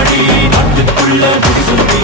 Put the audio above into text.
அடி நாட்டுக்குள்ள புதுசுமே